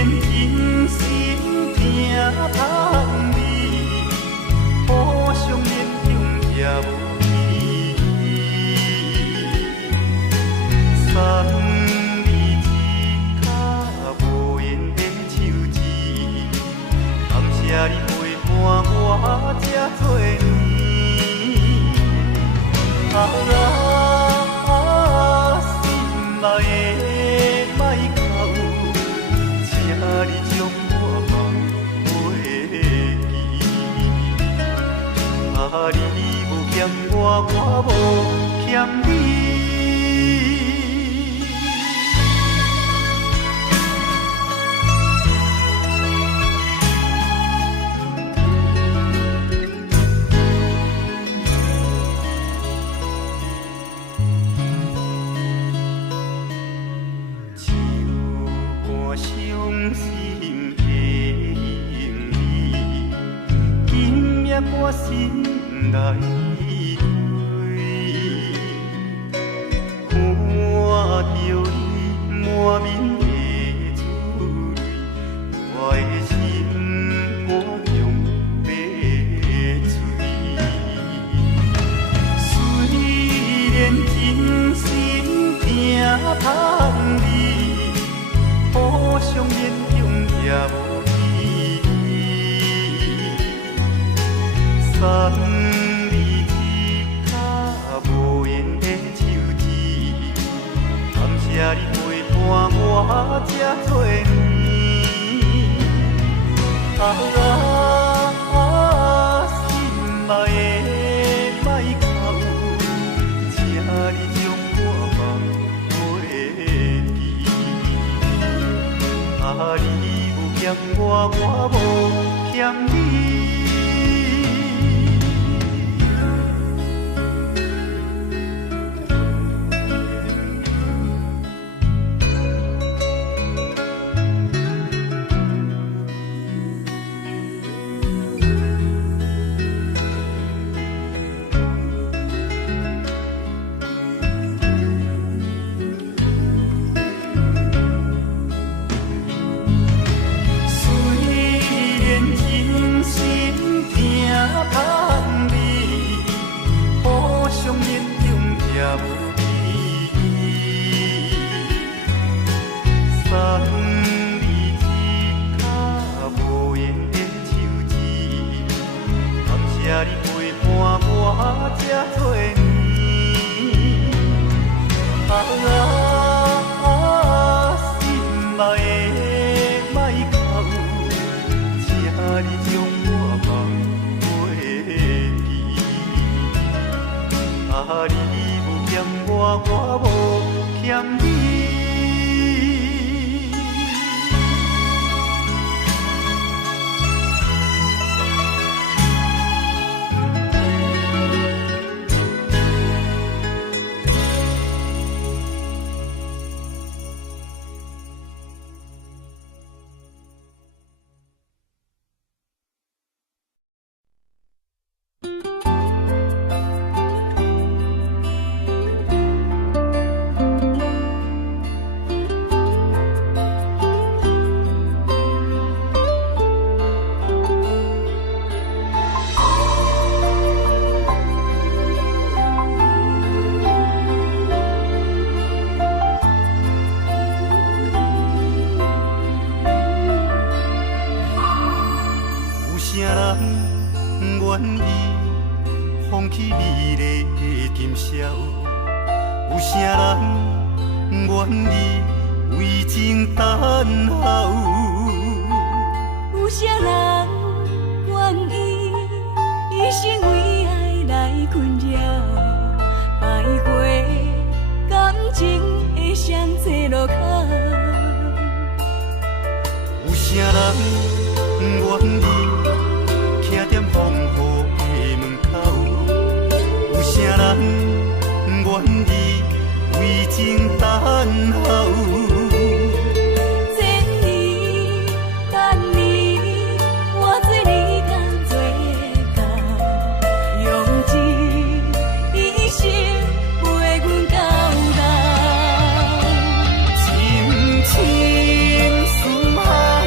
然真心听盼你，互相勉强也无意义。送你一脚无缘的手指，感谢你陪伴我这多年。心爱的莫哭，请你将我放袂记。你无欠我，我无欠你。我心内对，看着你满面的珠泪，我的心肝中白碎。虽然真心听盼你，互相勉强也无。送你一脚无缘的手指，感谢你陪伴我这多年。心爱的莫哭，请你将我放袂记。你有欠我，我无欠你。情深似海。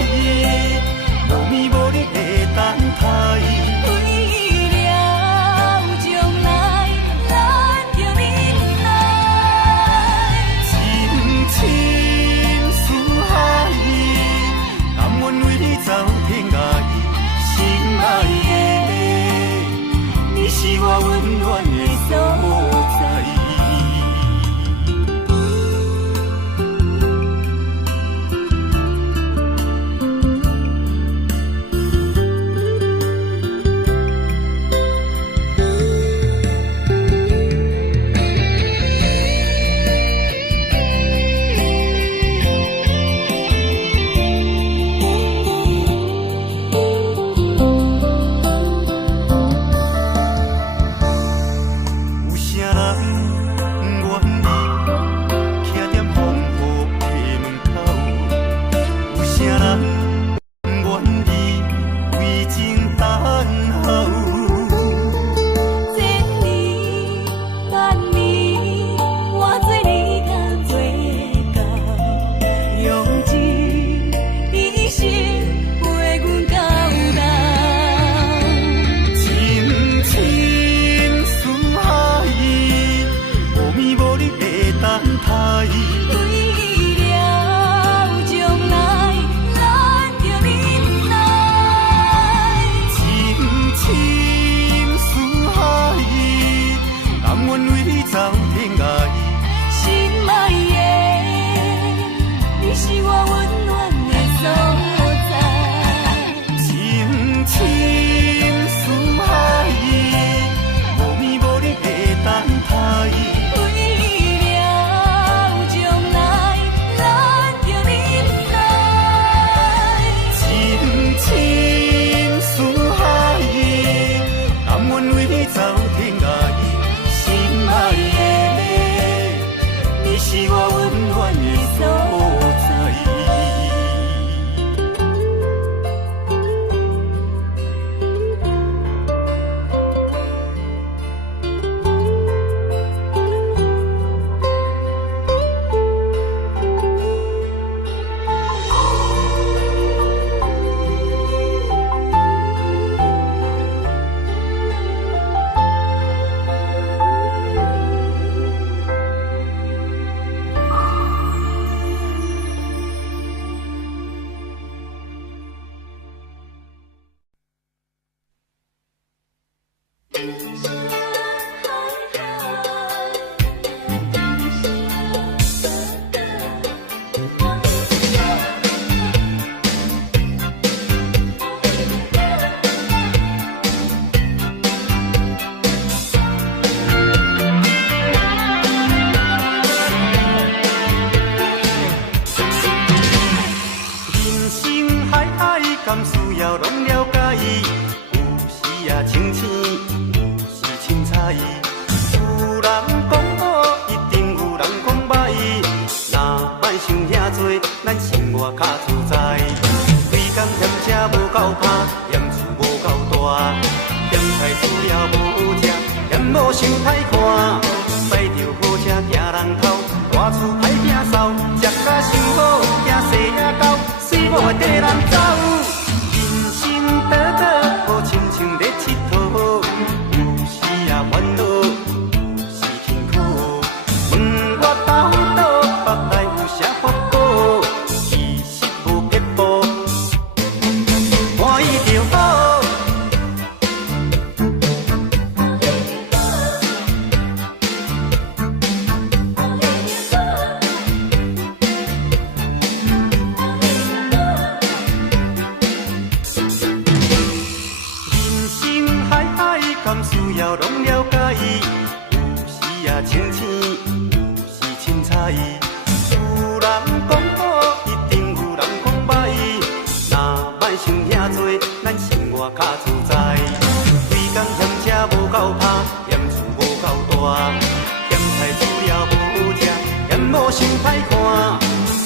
敢需要拢了解，有时也清醒，有时凊彩。有人讲好，一定有人讲歹。若莫想遐多，咱生活较自在。规工嫌车无够拍，嫌厝无够大，嫌菜煮了无食，嫌某想歹看。驶着好车行人头，大厝歹摒扫，食甲伤好，惊细也狗，水某会跟人走。倒倒好亲像咧佚佗，有时也烦恼，有时辛苦。问我到倒腹内有啥福报，其实无撇步，欢喜就好。敢需要拢了解，有时也清醒，有时凊彩。有人讲好，一定有人讲歹。若莫想遐多，咱生活较自在。规工嫌车无够拍，嫌厝无够大，嫌菜煮了无食，嫌某想歹看。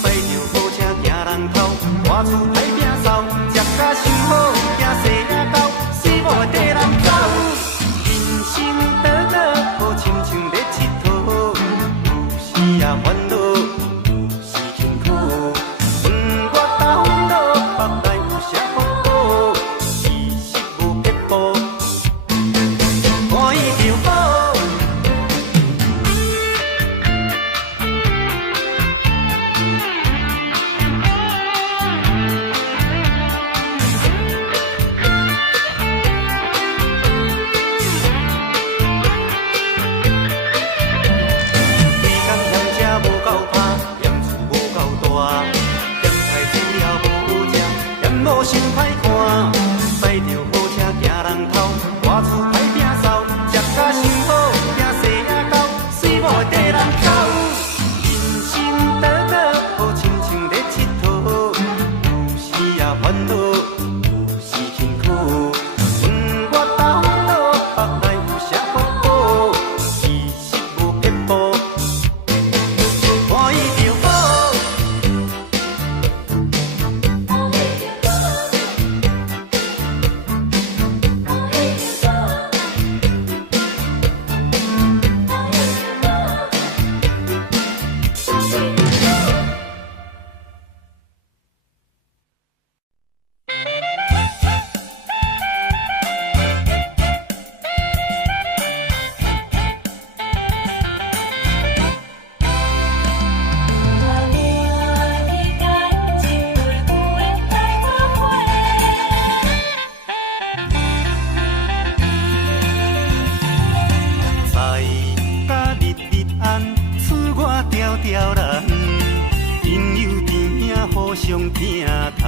驶着好车行人头，大厝歹摒扫，食甲伤好，惊细也狗，死某会跟人走。倒倒好亲像咧佚佗，有时也烦恼，有时辛苦。问我到倒腹内有啥福报，其实无撇步，欢喜就好。某想歹看，驶着好车行人头，大厝歹摒扫，食甲伤好，惊细也狗，水某会跟人走。人生倒倒好亲像咧佚佗，有时也烦恼，有时辛苦。问我到倒腹内有啥福报，其实无撇步，欢喜就好。刁人，朋友弟兄互相疼痛。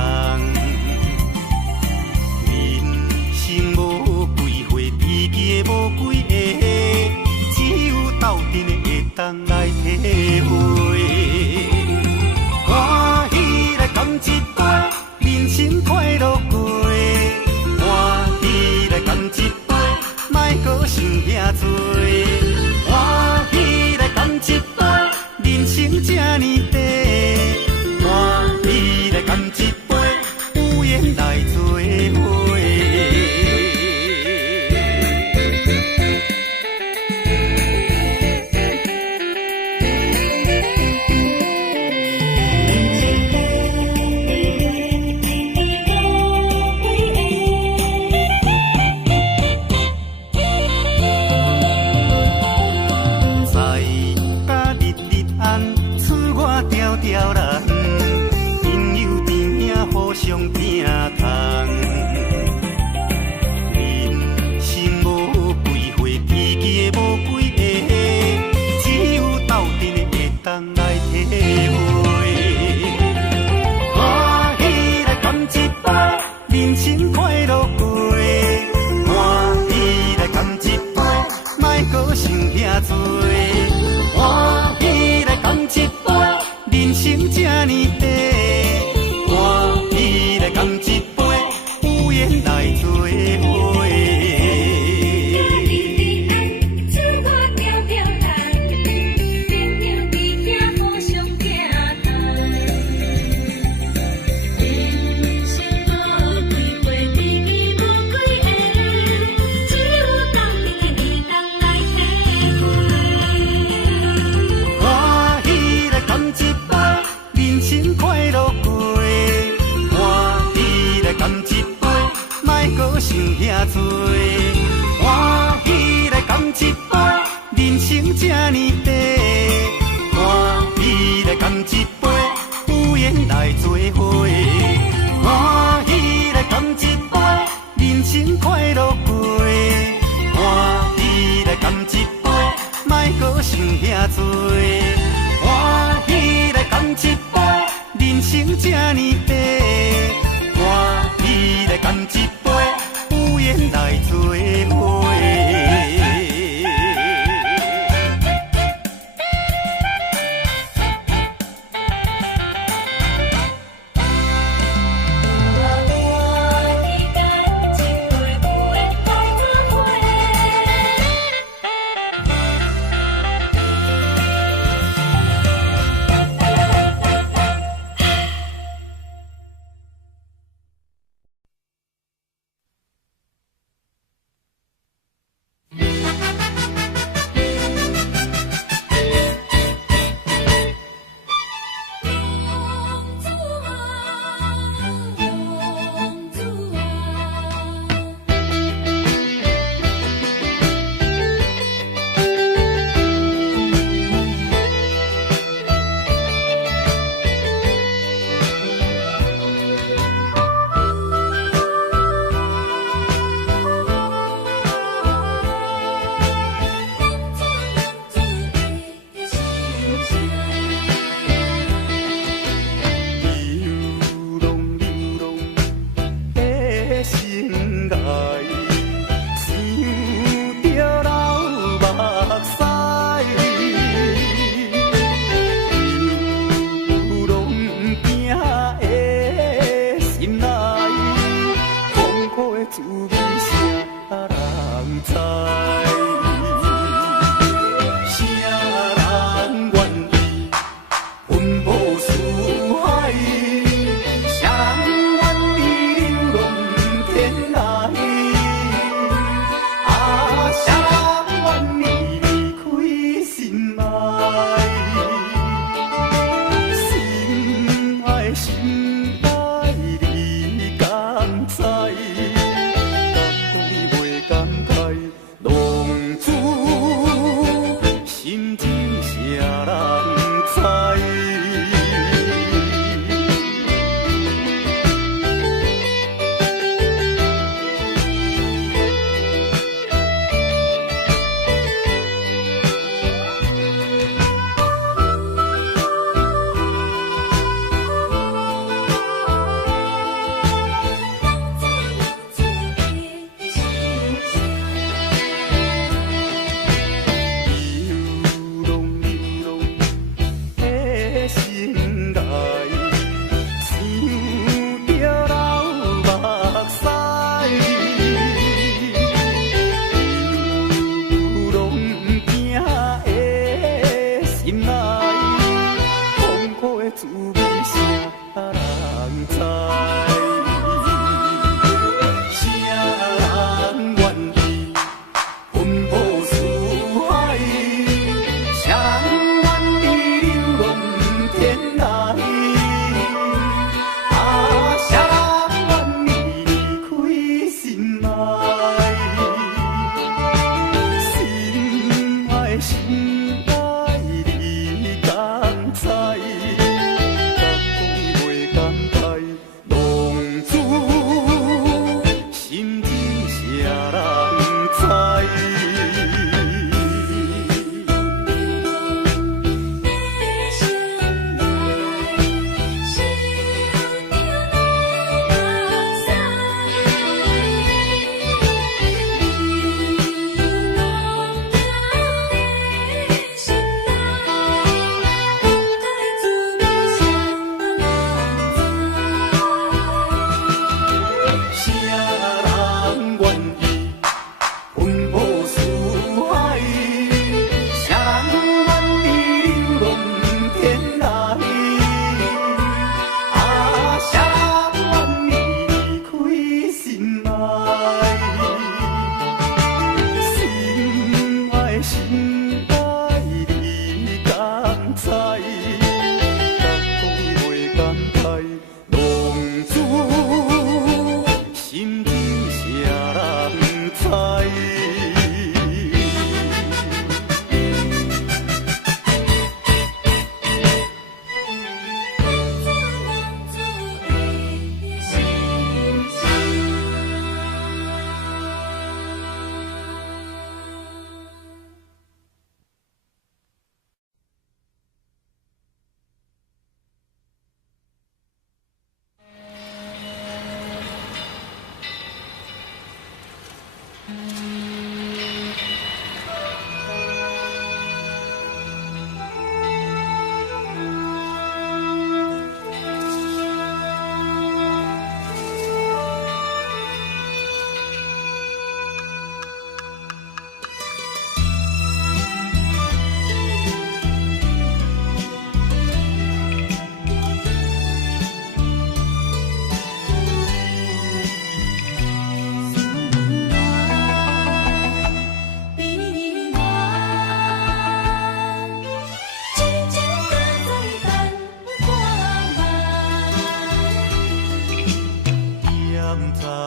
人生无几回，知己无几个，只有斗阵的会当来体会。欢喜来干一杯，人生快乐过。欢喜来干一杯，莫搁想遐多。欢喜来干一杯。人生这呢短，欢喜来干一杯，有缘来做伙。这呢白，换你来干一杯，有缘来做伙。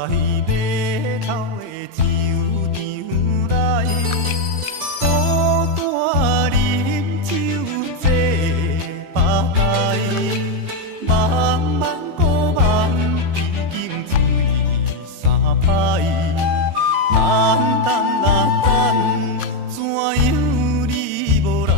码头的酒场来，孤单饮酒坐吧台，茫茫古梦已经醉三摆，等等啊等，怎样你无来？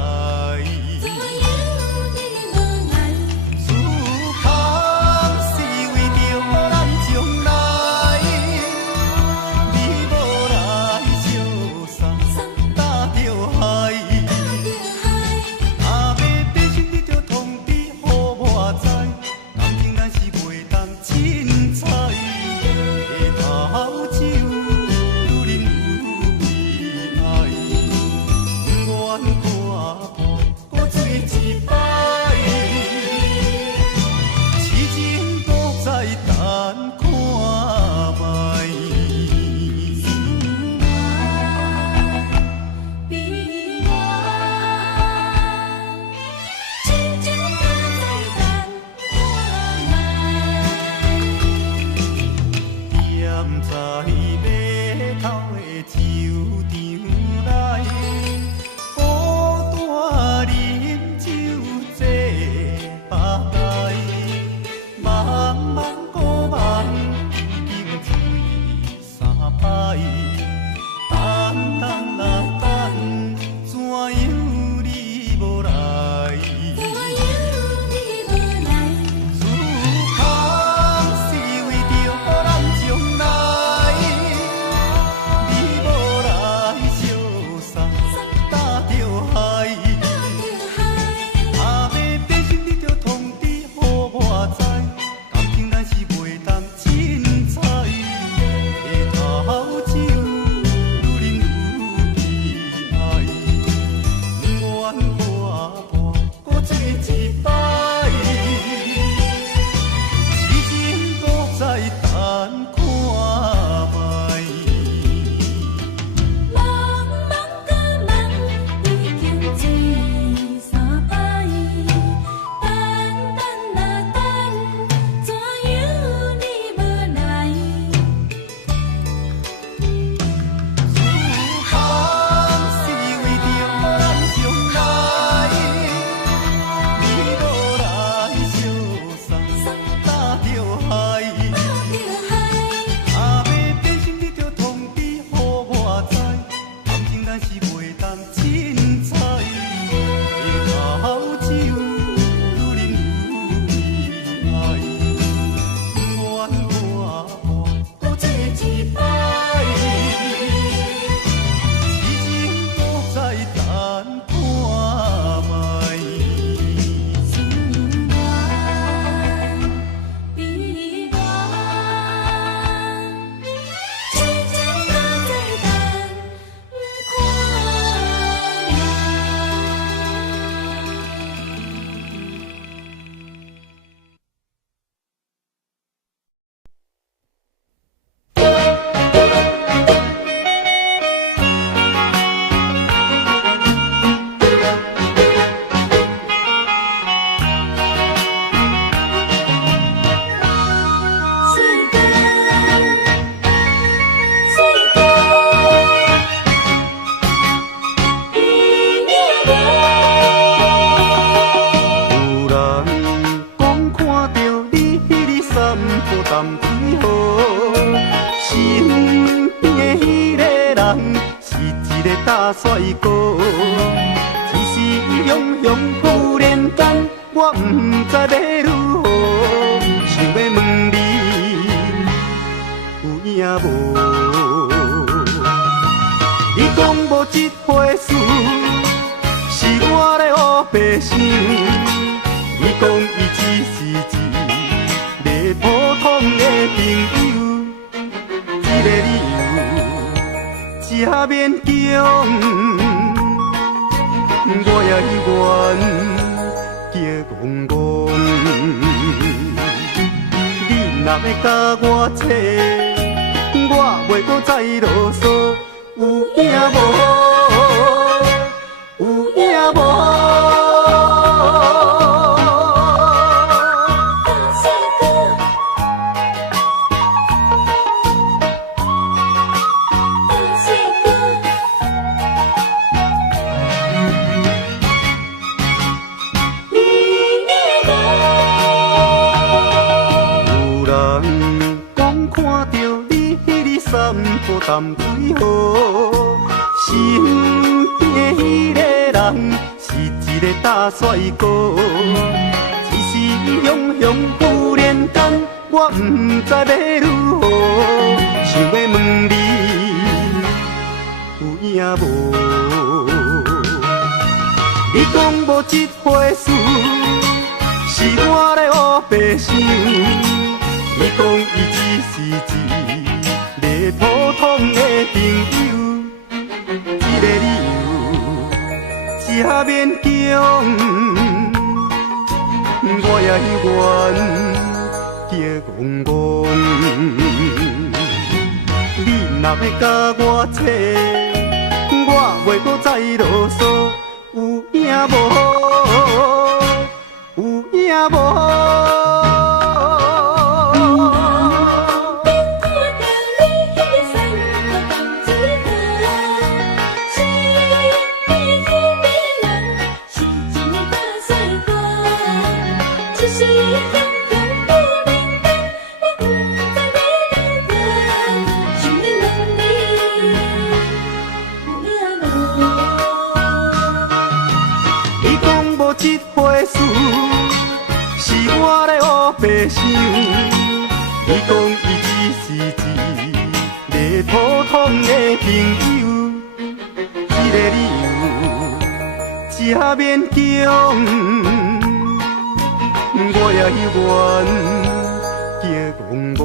大帅哥，只是雄雄忽然间，我不知要如何，想要问你有影无？你讲无这回事，是我咧黑白想。你讲伊只是一个普通的朋友，这个理由真勉强，我也愿叫戆戆。你若要甲我扯，我袂搁再啰嗦，有影无？有影无？散步淡水河，身边迄个人是一个大帅哥。一时雄雄忽然间，我不知要如何，想要问你有影无？你讲无这回事，是我咧乌白想。你讲伊只是一个普通的朋友，这个理由真勉强，我也愿叫戆戆。你若要甲我扯，我袂搁再啰嗦。有影无？有影无？这回事是我咧乌白想，你讲伊只是一个普通的朋友，这个理由真勉强，我也愿叫戆戆。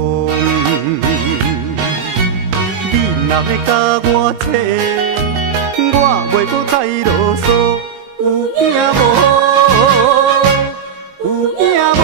你若要甲我扯，我袂搁再啰嗦。有影无？有影无？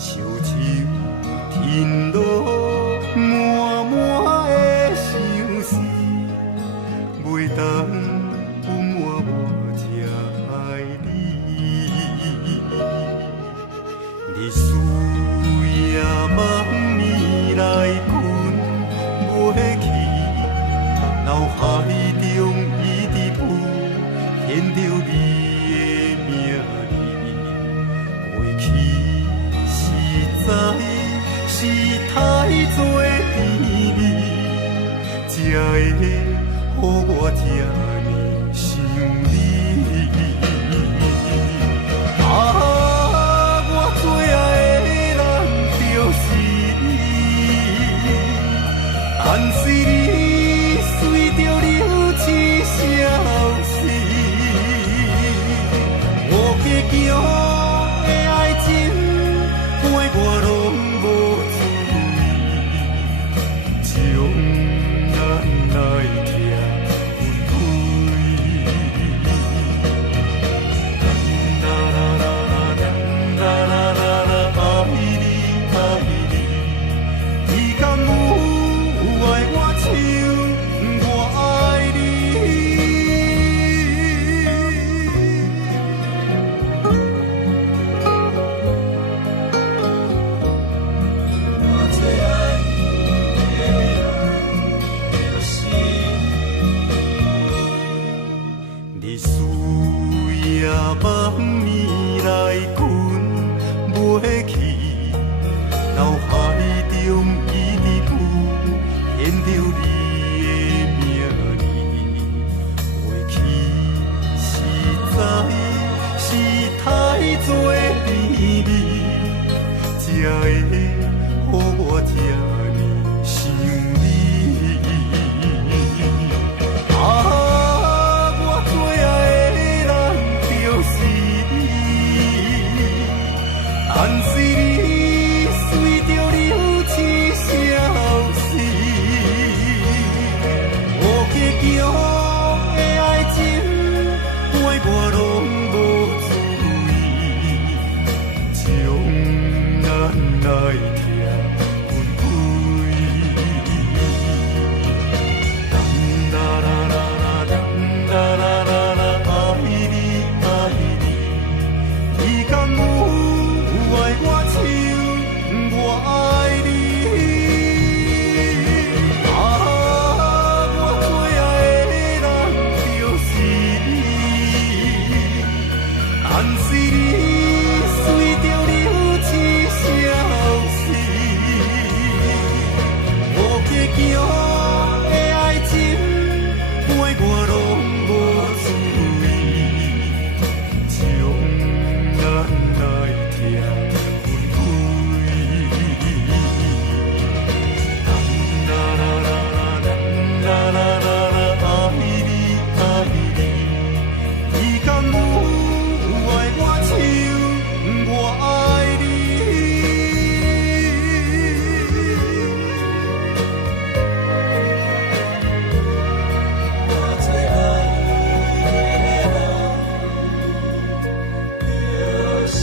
烧酒天落满满的相思，袂当温暖我这爱你。日思夜梦暝来困袂去，脑海中一直浮现着你的名字。过去实在是太多甜蜜，才会予我这呢想你。我最爱的人就是你，但是你随着流星消失，我坚强的爱情陪我拢无注意，将咱来拆分开。爱你，你敢有爱我像我爱你？我最爱的人就是你。日思夜梦暝来困袂去，脑海中一直浮现着你的名字。过去实在是太多甜蜜，才会予我这呢想你。我最爱的人就是你，但是你随着流星消失，我坚强的爱情陪我拢无注意，将咱来拆分开。你敢有爱我像我爱你？我最爱的人就是你，但是你随着流星消失，我坚强的爱情陪我拢无注意，将咱来拆分开。你敢有爱我像我爱你？我最爱的人就是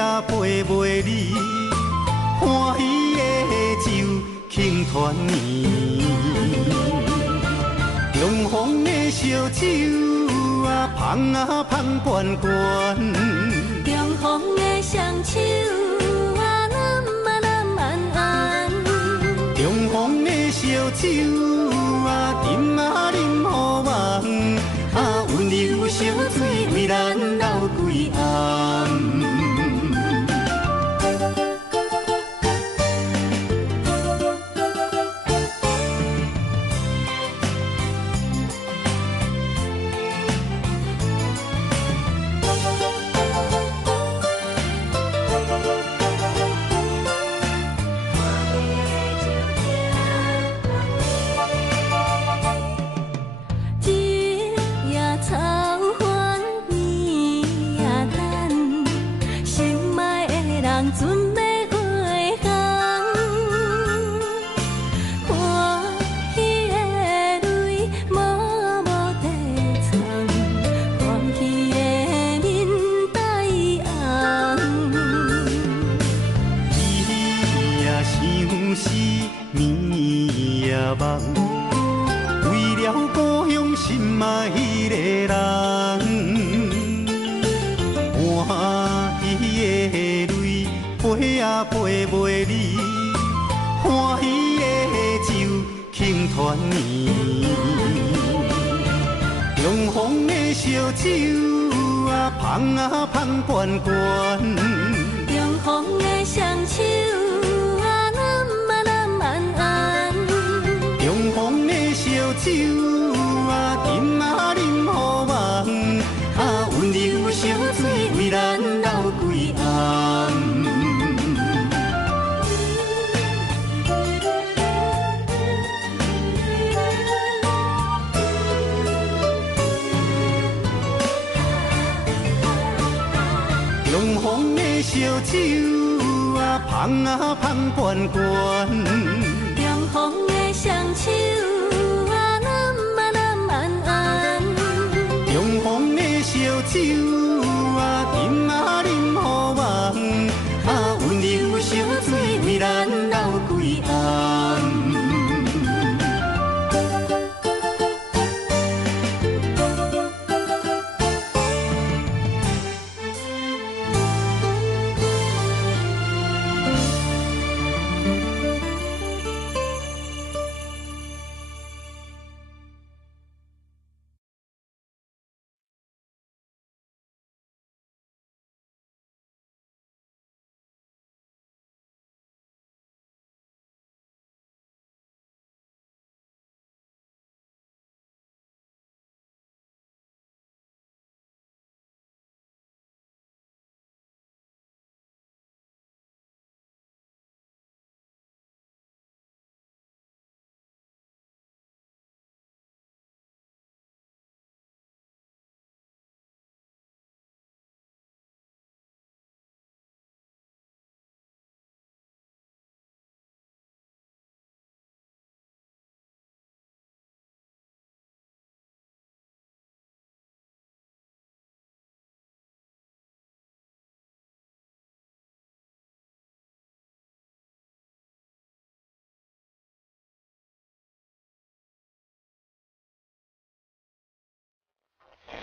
啊陪袂离，欢喜的酒庆团圆。中风的烧酒啊，香啊香悬悬。中风的双手啊，揽安安。中风的烧酒啊，斟啊啉好梦，啊温柔烧水为咱流规暗。准备回乡，欢喜的泪默默地藏，欢喜的面带红。你也想死，眠也梦，为了故乡心爱迄个人，欢喜的泪。陪啊陪袂离，欢喜的酒庆团圆。中风的烧酒啊，香啊香悬悬。中风的双手啊，揽安安。中风的烧酒啊，斟啊啉好梦，啊温柔烧水为咱流规暗。中风的烧酒啊，香啊香悬悬。中风的双手啊，揽安安。中风的烧酒啊，斟啊